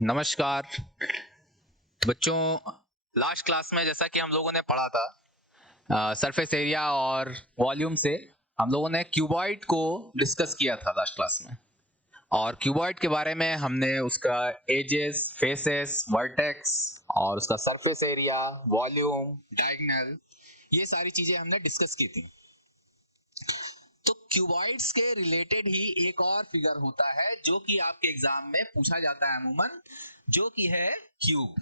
नमस्कार बच्चों। Last class में जैसा कि हम लोगों ने पढ़ा था सरफेस एरिया और वॉल्यूम से हम लोगों ने क्यूबॉइड को डिस्कस किया था लास्ट क्लास में। और क्यूबॉइड के बारे में हमने उसका एजेस, फेसेस, वर्टेक्स और उसका सरफेस एरिया, वॉल्यूम, डायगोनल, ये सारी चीजें हमने डिस्कस की थी। तो क्यूबॉइड्स के रिलेटेड ही एक और फिगर होता है जो कि आपके एग्जाम में पूछा जाता है अमूमन, जो कि है क्यूब।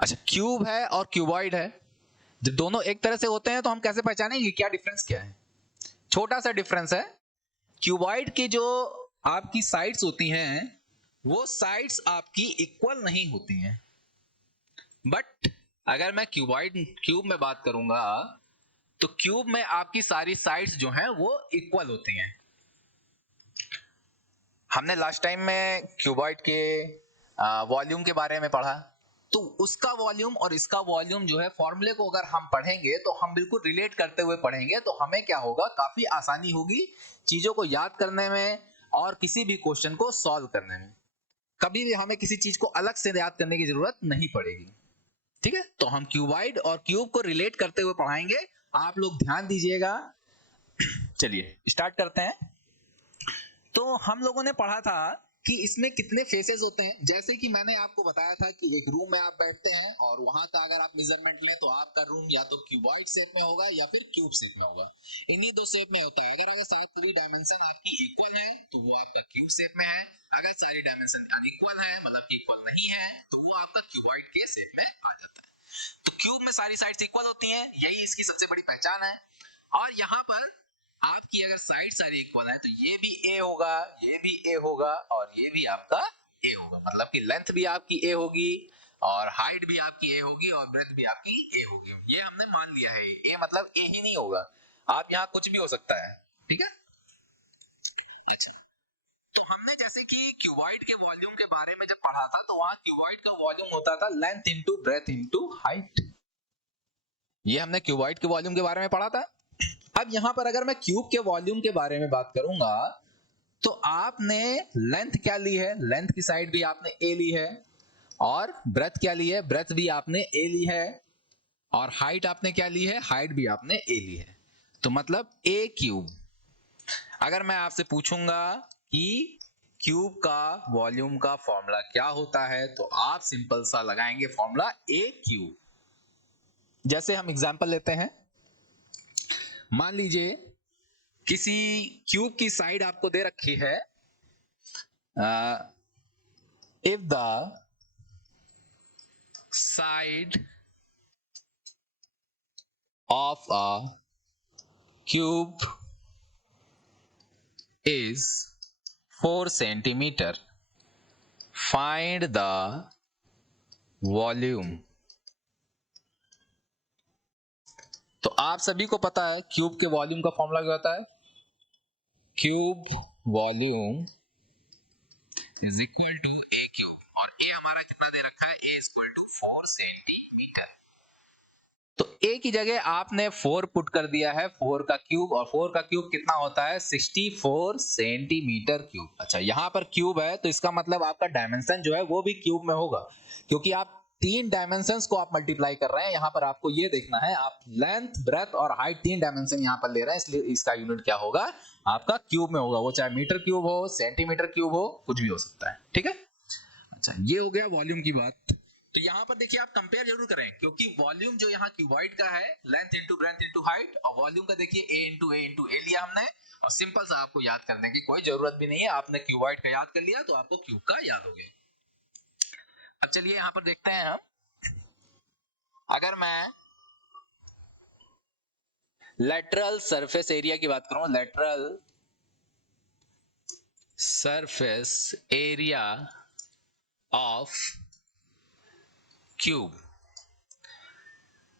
अच्छा, क्यूब है और क्यूबॉइड है। जब दोनों एक तरह से होते हैं तो हम कैसे पहचानेंगे क्या डिफरेंस क्या है? छोटा सा डिफरेंस है। क्यूबॉइड की जो आपकी साइड्स होती हैं वो साइड्स आपकी इक्वल नहीं होती हैं। बट अगर मैं क्यूब में बात करूंगा तो क्यूब में आपकी सारी साइड्स जो हैं वो इक्वल होती हैं। हमने लास्ट टाइम में क्यूबॉइड के वॉल्यूम के बारे में पढ़ा। तो उसका वॉल्यूम और इसका वॉल्यूम जो है फॉर्मूले को अगर हम पढ़ेंगे तो हम बिल्कुल रिलेट करते हुए पढ़ेंगे तो हमें क्या होगा, काफी आसानी होगी चीजों को याद करने में और किसी भी क्वेश्चन को सॉल्व करने में। कभी भी हमें किसी चीज को अलग से याद करने की जरूरत नहीं पड़ेगी। ठीक है, तो हम क्यूबॉइड और क्यूब को रिलेट करते हुए पढ़ाएंगे। आप लोग ध्यान दीजिएगा। चलिए स्टार्ट करते हैं। तो हम लोगों ने पढ़ा था कि इसमें कितने फेसेस होते हैं। जैसे कि मैंने आपको बताया था कि एक रूम में आप बैठते हैं और वहां का अगर आप मेजरमेंट लें तो आपका रूम या तो क्यूबॉइड शेप में होगा या फिर क्यूब शेप में होगा। इन्हीं दो शेप में होता है। अगर सारी डायमेंशन आपकी इक्वल है तो वो आपका क्यूब शेप में है। अगर सारी डायमेंशन अनइक्वल है, मतलब कि इक्वल नहीं है, तो वो आपका क्यूबॉइड के शेप में आ जाता है। तो क्यूब में सारी साइड्स इक्वल होती हैं, यही इसकी सबसे बड़ी पहचान है। और यहाँ पर आपकी अगर साइड सारी इक्वल है तो ये भी ए होगा, ये भी ए होगा और ये भी आपका ए होगा। मतलब कि लेंथ भी आपकी ए होगी और हाइट भी आपकी ए होगी और ब्रेथ भी आपकी ए होगी। ये हमने मान लिया है। ए मतलब ए ही नहीं होगा, आप यहाँ कुछ भी हो सकता है। ठीक है। अच्छा, तो हमने जैसे कि क्यूबॉइड के वॉल्यूम के बारे में जब पढ़ा था तो वहां क्यूबॉइड का वॉल्यूम होता था length into breadth into height. ये हमने क्यूबॉइड के वॉल्यूम के बारे में पढ़ा था। अब यहां पर अगर मैं क्यूब के वॉल्यूम के बारे में बात करूंगा तो आपने लेंथ क्या ली है, लेंथ की साइड भी आपने ए ली है। और ब्रेथ क्या ली है, ब्रेथ भी आपने ए ली है। और हाइट आपने क्या ली है, हाइट भी आपने ए ली है। तो मतलब ए क्यूब। अगर मैं आपसे पूछूंगा कि क्यूब का वॉल्यूम का फॉर्मूला क्या होता है तो आप सिंपल सा लगाएंगे फॉर्मूला ए क्यूब। जैसे हम एग्जांपल लेते हैं, मान लीजिए किसी क्यूब की साइड आपको दे रखी है। if the side of a cube is 4 centimeter, find the volume। तो आप सभी को पता है क्यूब के वॉल्यूम का फॉर्मूला क्या होता है। Cube volume is equal to A cube. और ए हमारा कितना दे रखा है, A is equal to 4 centimetre. तो ए की जगह आपने 4 पुट कर दिया है, 4 का क्यूब। और 4 का क्यूब कितना होता है, 64 सेंटीमीटर क्यूब। अच्छा, यहां पर क्यूब है तो इसका मतलब आपका डायमेंशन जो है वो भी क्यूब में होगा, क्योंकि आप तीन डायमेंशंस को आप मल्टीप्लाई कर रहे हैं। यहां पर आपको ये देखना है, आप लेंथ, ब्रेथ और हाइट तीन डायमेंशन यहां पर ले रहे हैं, इसलिए इसका यूनिट क्या होगा, आपका क्यूब में होगा। वो चाहे मीटर क्यूब हो, सेंटीमीटर क्यूब हो, कुछ भी हो सकता है। ठीक है। अच्छा, ये हो गया वॉल्यूम की बात। तो यहां पर देखिए आप कंपेयर जरूर करें, क्योंकि वॉल्यूम जो यहाँ क्यूबॉइड का है length into breadth into height, और वॉल्यूम का देखिए ए इंटू ए लिया हमने। और सिंपल सा आपको याद करने की कोई जरूरत भी नहीं है, आपने क्यूबॉइड का याद कर लिया तो आपको क्यूब का याद हो गया। अब चलिए यहां पर देखते हैं हम, अगर मैं लेटरल सरफेस एरिया की बात करूं, lateral surface area of cube.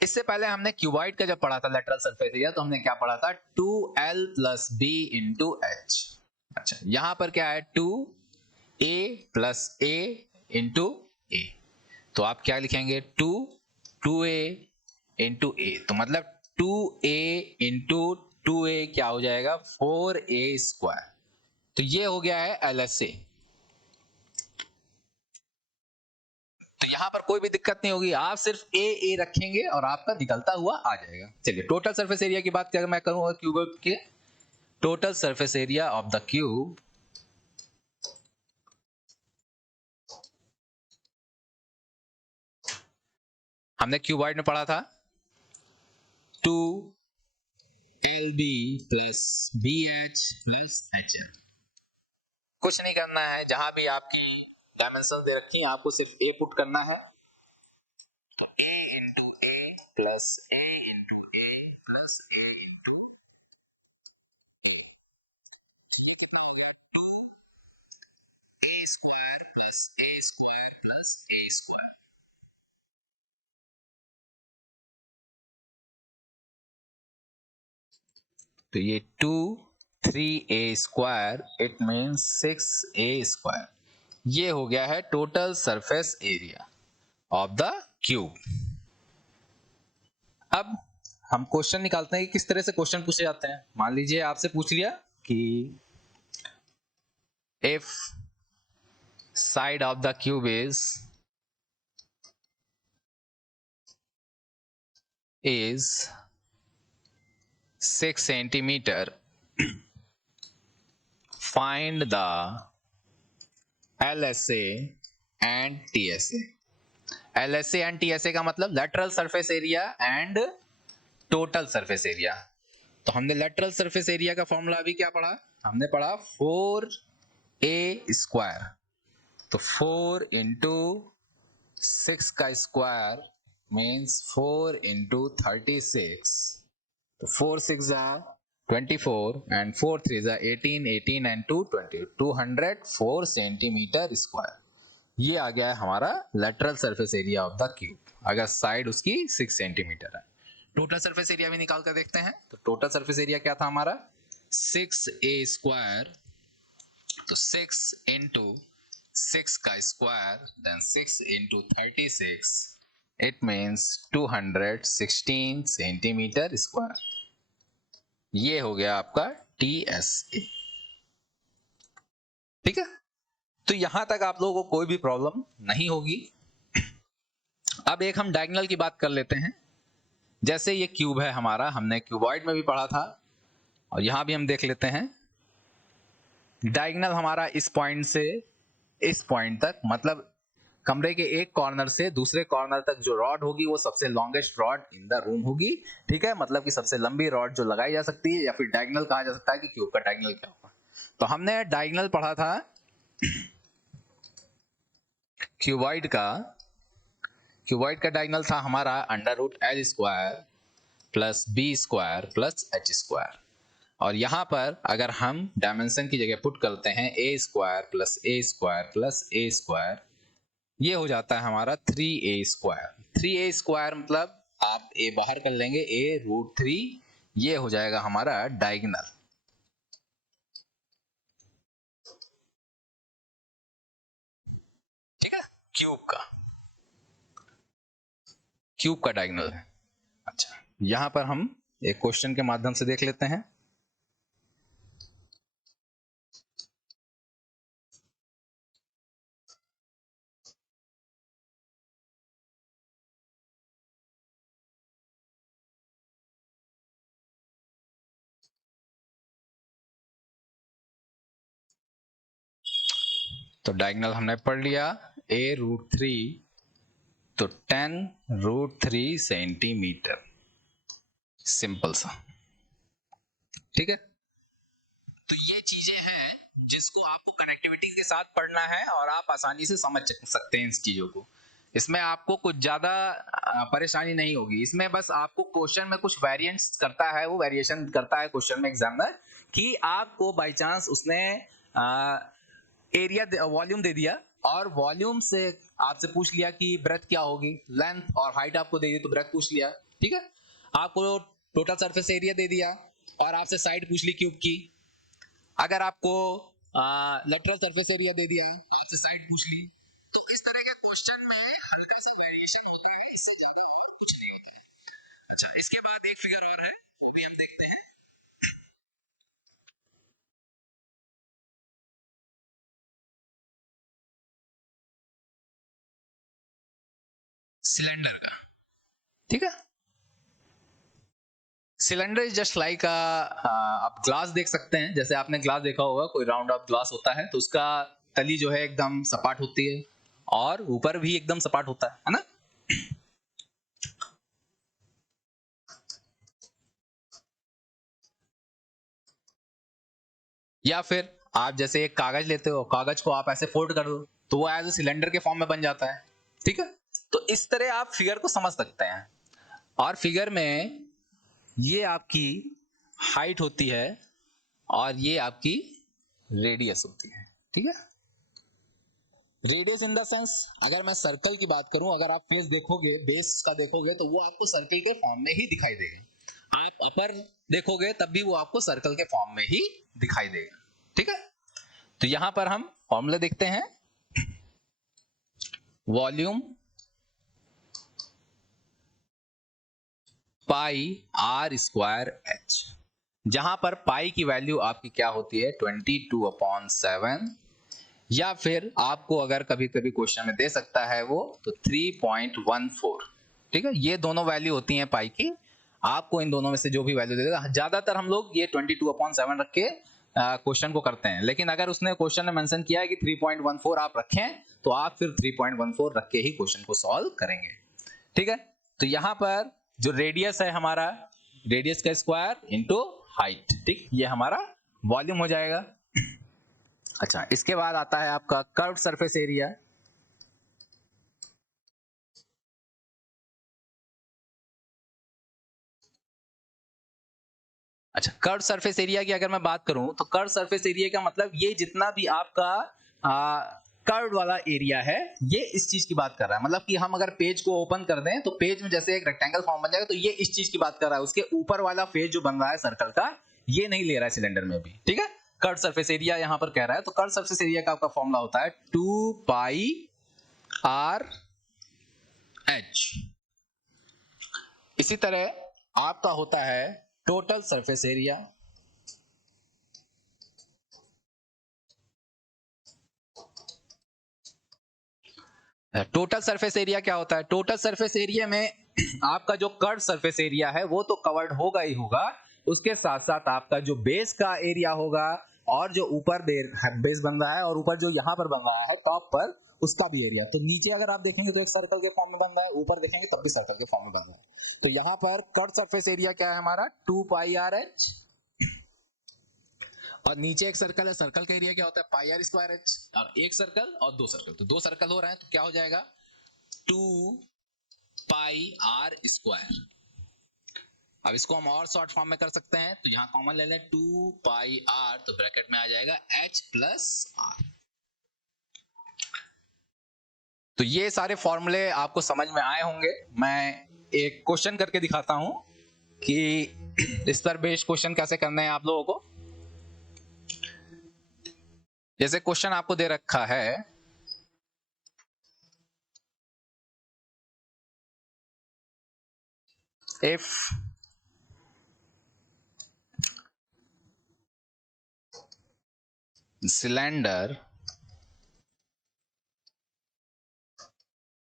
इससे पहले हमने क्यूबॉइड का जब पढ़ा था लेटरल सरफेस एरिया, तो हमने क्या पढ़ा था, 2l plus B into H. अच्छा, यहां पर क्या है, 2a प्लस ए इंटू ए। तो आप क्या लिखेंगे, 2a इंटू ए। तो मतलब 2a इंटू 2a क्या हो जाएगा 4a²। तो ये हो गया है LSA। तो यहाँ पर कोई भी दिक्कत नहीं होगी, आप सिर्फ a रखेंगे और आपका निकलता हुआ आ जाएगा। चलिए टोटल सरफेस एरिया की बात मैं करूंगा क्यूब के। Total surface area of the cube हमने क्यूबॉइड में पढ़ा था 2LB plus BH plus HL। कुछ नहीं करना है, जहां भी आपकी डायमेंशन दे रखी है आपको सिर्फ a पुट करना है। तो a into a plus a into a plus a into a, ये कितना हो गया 2a² plus a² plus a²। तो ये 2 3a² इट मीन्स 6a²। ये हो गया है total surface area of the cube. अब हम क्वेश्चन निकालते हैं कि किस तरह से क्वेश्चन पूछे जाते हैं। मान लीजिए आपसे पूछ लिया कि if side of the cube is 6 centimetre, find the LSA and TSA। LSA and TSA का मतलब lateral surface area and total surface area. तो हमने लेटरल सरफेस एरिया का फॉर्मूला अभी क्या पढ़ा, हमने पढ़ा 4a²। तो 4 इंटू 6 का स्क्वायर मीन्स 4 इंटू 36। तो 4 6 24 एंड 4 3 18, 18 एंड 2 20, 204 सेंटीमीटर स्क्वायर। ये आ गया है हमारा lateral surface area of the cube, अगर साइड उसकी 6 सेंटीमीटर है। टोटल सरफेस एरिया भी निकाल कर देखते हैं। तो टोटल सरफेस एरिया क्या था हमारा 6a²। तो 6 इंटू 6 का square then 6 into 36, it means 216 centimetre square. ये हो गया आपका TSA। ठीक है, तो यहां तक आप लोगों को कोई भी प्रॉब्लम नहीं होगी। अब एक हम डायगोनल की बात कर लेते हैं। जैसे ये क्यूब है हमारा, हमने क्यूबॉइड में भी पढ़ा था और यहां भी हम देख लेते हैं। डायगोनल हमारा इस पॉइंट से इस पॉइंट तक, मतलब कमरे के एक कॉर्नर से दूसरे कॉर्नर तक जो रॉड होगी वो सबसे longest rod in the room होगी। ठीक है, मतलब कि सबसे लंबी रॉड जो लगाई जा सकती है, या फिर डायगोनल कहा जा सकता है कि क्यूब का डायगोनल क्या होगा। तो हमने डायगोनल पढ़ा था क्यूबॉइड का। क्यूबॉइड का डायगोनल था हमारा √L² plus B² plus H²। और यहां पर अगर हम डायमेंशन की जगह पुट करते हैं a² plus a² plus a², ये हो जाता है हमारा 3a²। 3a² मतलब आप a बाहर कर लेंगे, a√3, ये हो जाएगा हमारा डायगोनल। ठीक है, क्यूब का डायगोनल है। अच्छा, यहां पर हम एक क्वेश्चन के माध्यम से देख लेते हैं। तो डायगोनल हमने पढ़ लिया a√3, तो 10√3 सेंटीमीटर, सिंपल सा। ठीक है, तो ये चीजें हैं जिसको आपको कनेक्टिविटी के साथ पढ़ना है और आप आसानी से समझ सकते हैं इस चीजों को। इसमें आपको कुछ ज्यादा परेशानी नहीं होगी। इसमें बस आपको क्वेश्चन में कुछ वेरिएंट्स करता है, वो वेरिएशन करता है क्वेश्चन में एग्जामिनर, कि आपको बाय चांस उसने एरिया वॉल्यूम दे दिया और वॉल्यूम से आपसे पूछ लिया कि ब्रेथ क्या होगी, लेंथ और हाइट आपको दे दी तो ब्रेथ पूछ लिया। ठीक है, आपको टोटल सरफेस एरिया दे दिया और आपसे साइड पूछ ली क्यूब की। अगर आपको लेटरल सरफेस एरिया दे दिया, आपसे साइड पूछ ली, तो इस तरह के क्वेश्चन में हल्का सा वेरिएशन होता है, इससे ज्यादा और कुछ नहीं होता है। अच्छा, इसके बाद एक फिगर और है, वो भी हम देखते हैं। सिलेंडर का, ठीक है। सिलेंडर इज जस्ट लाइक आप ग्लास देख सकते हैं, जैसे आपने ग्लास देखा होगा, कोई राउंड ऑफ ग्लास होता है तो उसका तली जो है एकदम सपाट होती है और ऊपर भी एकदम सपाट होता है ना। या फिर आप जैसे एक कागज लेते हो, कागज को आप ऐसे फोल्ड कर दो तो वो एज ए सिलेंडर के फॉर्म में बन जाता है, ठीक है। तो इस तरह आप फिगर को समझ सकते हैं। और फिगर में ये आपकी हाइट होती है और ये आपकी रेडियस होती है, ठीक है। रेडियस इन द सेंस, अगर मैं सर्कल की बात करूं, अगर आप फेस देखोगे, बेस का देखोगे तो वो आपको सर्कल के फॉर्म में ही दिखाई देगा। आप अपर देखोगे तब भी वो आपको सर्कल के फॉर्म में ही दिखाई देगा, ठीक है। तो यहां पर हम फॉर्मूला देखते हैं। Volume pi r square h, जहां पर पाई की वैल्यू आपकी क्या होती है 22/7, या फिर आपको अगर कभी कभी क्वेश्चन में दे सकता है वो तो 3.14, ठीक है। ये दोनों वैल्यू होती हैं पाई की। आपको इन दोनों में से जो भी वैल्यू दे देगा, ज्यादातर हम लोग ये 22/7 रख के क्वेश्चन को करते हैं, लेकिन अगर उसने क्वेश्चन में मेंशन किया है कि 3.14 आप रखें तो आप फिर 3.14 रख के ही क्वेश्चन को सॉल्व करेंगे, ठीक है। तो यहां पर जो रेडियस है हमारा, रेडियस का स्क्वायर इंटू हाइट, ठीक, ये हमारा वॉल्यूम हो जाएगा। अच्छा, इसके बाद आता है आपका कर्व सरफेस एरिया। अच्छा, कर्व सरफेस एरिया की अगर मैं बात करूं तो कर्व सरफेस एरिया का मतलब ये जितना भी आपका कर्व वाला एरिया है, ये इस चीज की बात कर रहा है। मतलब कि हम अगर पेज को ओपन कर दें तो पेज में जैसे एक रेक्टेंगल फॉर्म बन जाएगा, तो ये इस चीज की बात कर रहा है। उसके ऊपर वाला फेज जो बन रहा है सर्कल का, ये नहीं ले रहा है सिलेंडर में भी, ठीक है। कर्व सरफेस एरिया यहां पर कह रहा है, तो कर्व सरफेस एरिया का आपका फॉर्मूला होता है 2πr h। इसी तरह आपका होता है total surface area. Total surface area क्या होता है? टोटल सरफेस एरिया में आपका जो कर्व सरफेस एरिया है वो तो कवर्ड होगा ही होगा, उसके साथ साथ आपका जो बेस का एरिया होगा और जो ऊपर बेस बन रहा है और ऊपर जो यहाँ पर बन रहा है टॉप पर, उसका भी एरिया। तो नीचे अगर आप देखेंगे तो एक सर्कल के फॉर्म में बन रहा है, ऊपर देखेंगे तब भी सर्कल के फॉर्म में बन रहा है। तो यहाँ पर कर्व सरफेस एरिया क्या है हमारा 2πrh, और नीचे एक सर्कल है, सर्कल का एरिया क्या होता है पाई आर स्क्वायर एच। और एक सर्कल और दो सर्कल, तो दो सर्कल हो रहे हैं तो क्या हो जाएगा 2πr²। अब इसको हम और शॉर्ट फॉर्म में कर सकते हैं, तो यहां कॉमन ले लें 2πr, तो ब्रैकेट में आ जाएगा h प्लस r। तो ये सारे फॉर्मूले आपको समझ में आए होंगे। मैं एक क्वेश्चन करके दिखाता हूं कि इस पर बेस्ड क्वेश्चन कैसे करने हैं आप लोगों को। जैसे क्वेश्चन आपको दे रखा है, if cylinder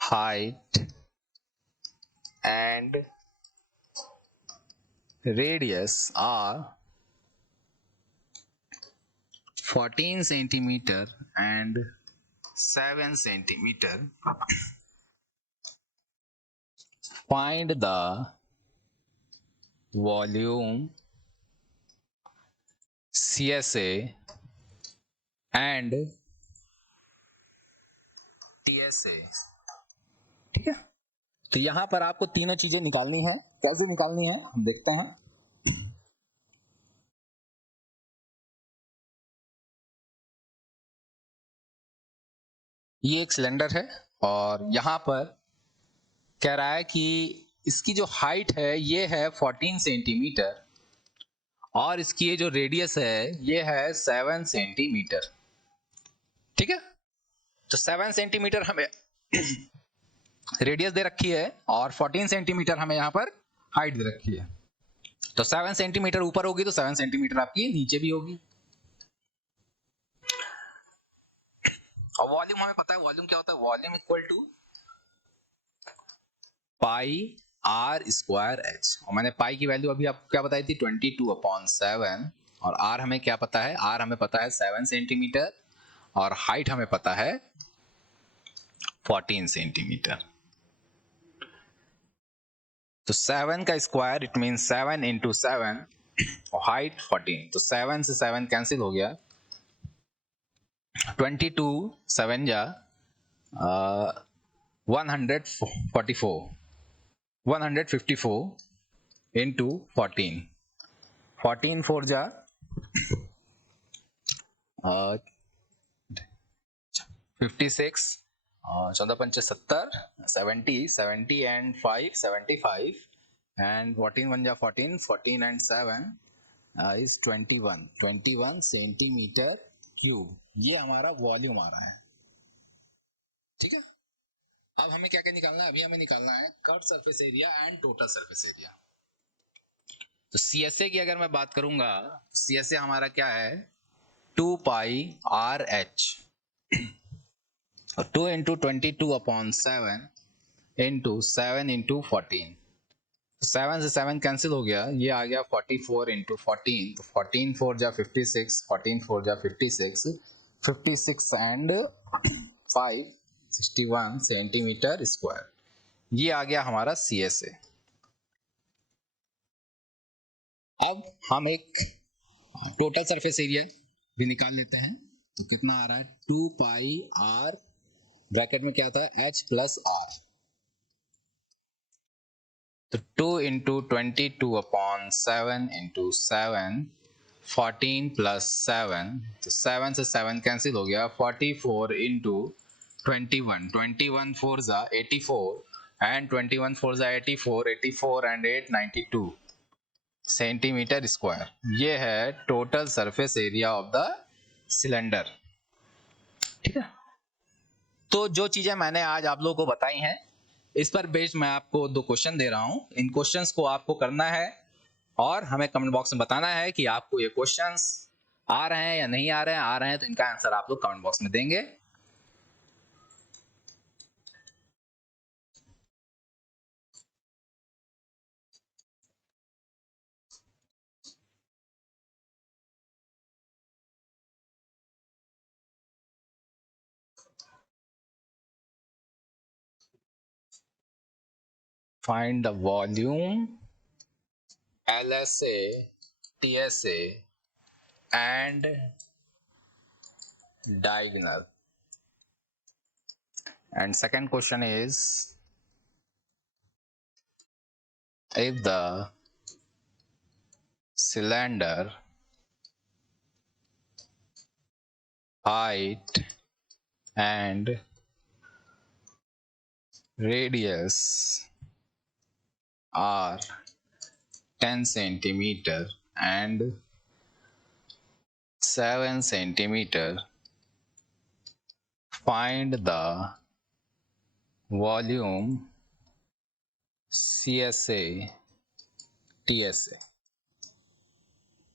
height and radius are 14 centimeter and 7 centimeter, find the volume CSA and TSA, ठीक है। तो यहां पर आपको तीनों चीजें निकालनी है। कैसे निकालनी है हम देखते हैं। ये एक सिलेंडर है और यहां पर कह रहा है कि इसकी जो हाइट है ये है 14 सेंटीमीटर और इसकी ये जो रेडियस है ये है 7 सेंटीमीटर, ठीक है। तो 7 सेंटीमीटर हमें रेडियस दे रखी है और 14 सेंटीमीटर हमें यहाँ पर हाइट दे रखी है। तो 7 सेंटीमीटर ऊपर होगी तो 7 सेंटीमीटर आपकी नीचे भी होगी। और वॉल्यूम हमें पता है, वॉल्यूम क्या होता है, volume equal to pi r square h, और मैंने पाई की वैल्यू अभी आपको क्या बताई थी 22/7, और आर हमें क्या पता है, आर हमें पता है 7 सेंटीमीटर, और हाइट हमें पता है 14 सेंटीमीटर। तो 7 का स्क्वायर इट मीन 7 इंटू 7 और हाइट 14, तो 7 से 7 कैंसिल हो गया, 22 7 जा 144 154 इंटू 14, 14 4 जा 56, 14×5 70, 70 and 5 75, and 14 1 जा 14, 14 and 7 is 21 सेंटीमीटर क्यूब। ये हमारा वॉल्यूम आ रहा है, ठीक है। अब हमें क्या क्या निकालना है, अभी हमें निकालना है curve surface area and total surface area. तो CSA की अगर मैं बात करूंगा, CSA हमारा क्या है 2 pi R H, 2 into 22/7 into 7 into 14, 7 से 7 कैंसिल हो गया, ये आ गया 44 इंटू 14, तो 14 4 जा 56, 14 4 जा 56, 56 एंड 5 61 सेंटीमीटर स्क्वायर। ये आ गया हमारा CSA। अब हम एक टोटल सरफेस एरिया भी निकाल लेते हैं, तो कितना आ रहा है 2 पाई आर, ब्रैकेट में क्या था H प्लस आर, तो 2 इंटू 22/7 इंटू 7 14 प्लस 7, तो 7 से 7 कैंसिल हो गया, 44 इंटू 21 4 जा 84 एंड 21 4 जा 84, 84 एंड 8 92 सेंटीमीटर स्क्वायर। ये है total surface area of the cylinder, ठीक है। तो जो चीजें मैंने आज आप लोगों को बताई हैं, इस पर बेस्ड मैं आपको 2 क्वेश्चन दे रहा हूं, इन क्वेश्चंस को आपको करना है और हमें कमेंट बॉक्स में बताना है कि आपको ये क्वेश्चंस आ रहे हैं या नहीं आ रहे हैं। आ रहे हैं तो इनका आंसर आप लोग कमेंट बॉक्स में देंगे। Find the volume, LSA, TSA and diagonal. And second question is, if the cylinder height and radius are 10 centimeter and 7 centimeter, find the volume CSA TSA।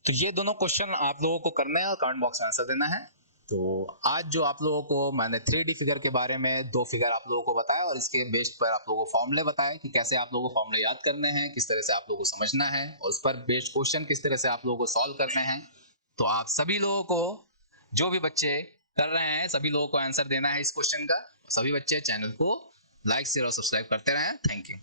तो ये दोनों क्वेश्चन आप लोगों को करना है और कमेंट बॉक्स में आंसर देना है। तो आज जो आप लोगों को मैंने 3D फिगर के बारे में 2 फिगर आप लोगों को बताया और इसके बेस्ड पर आप लोगों को फॉर्मूले बताए कि कैसे आप लोगों को फॉर्मूले याद करने हैं, किस तरह से आप लोगों को समझना है और उस पर बेस्ड क्वेश्चन किस तरह से आप लोगों को सॉल्व करने हैं। तो आप सभी लोगों को, जो भी बच्चे कर रहे हैं, सभी लोगों को आंसर देना है इस क्वेश्चन का। सभी बच्चे चैनल को लाइक शेयर और सब्सक्राइब करते रहें। Thank you.